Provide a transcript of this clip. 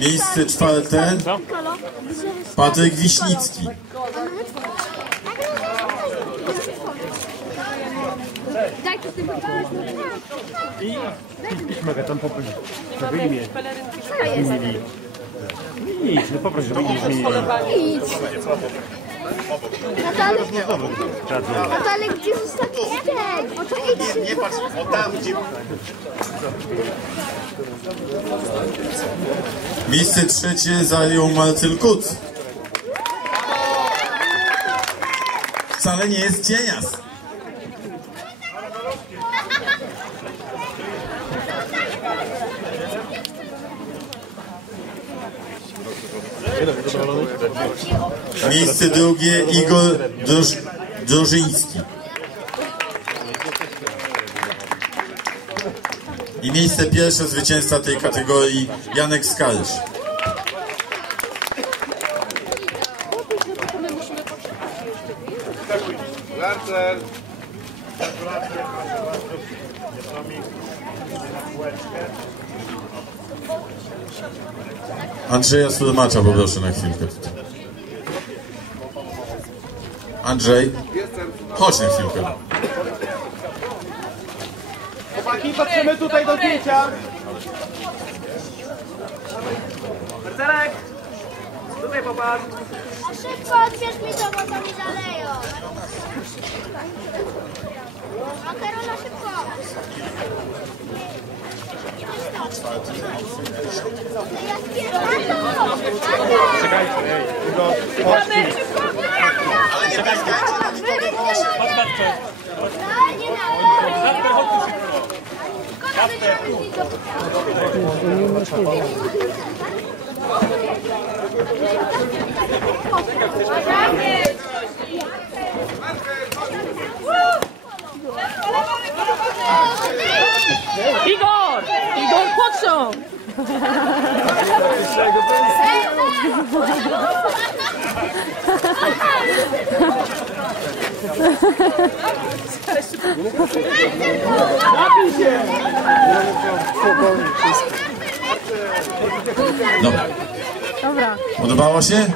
Miejsce czwarte Patryk Wiśnicki. Tym Mogę tam poprosić, żeby imię. Nic, no poproś, żeby imię Idź. Natalek, Natalek, gdzie ostatni stek? O to idź. Nie patrz, o tam gdzie... Miejsce trzecie zajął Marcel Kuc. Wcale nie jest cienias. Miejsce drugie Igor Droż, Drożyński. I miejsce pierwsze zwycięzca tej kategorii Janek Skarż. Marcel! Andrzeja Surmacza poproszę na chwilkę. Andrzej, chodź na chwilkę. Chłopaki, patrzymy tutaj do zdjęcia! Marcelek! Tutaj popatrz! Szybko odbierz mi to, bo to mi zaleją. A Karola szybko. Czekajcie, ej, tylko Ale nie Igor! Igor, Dobra. Dobra. Podobało się?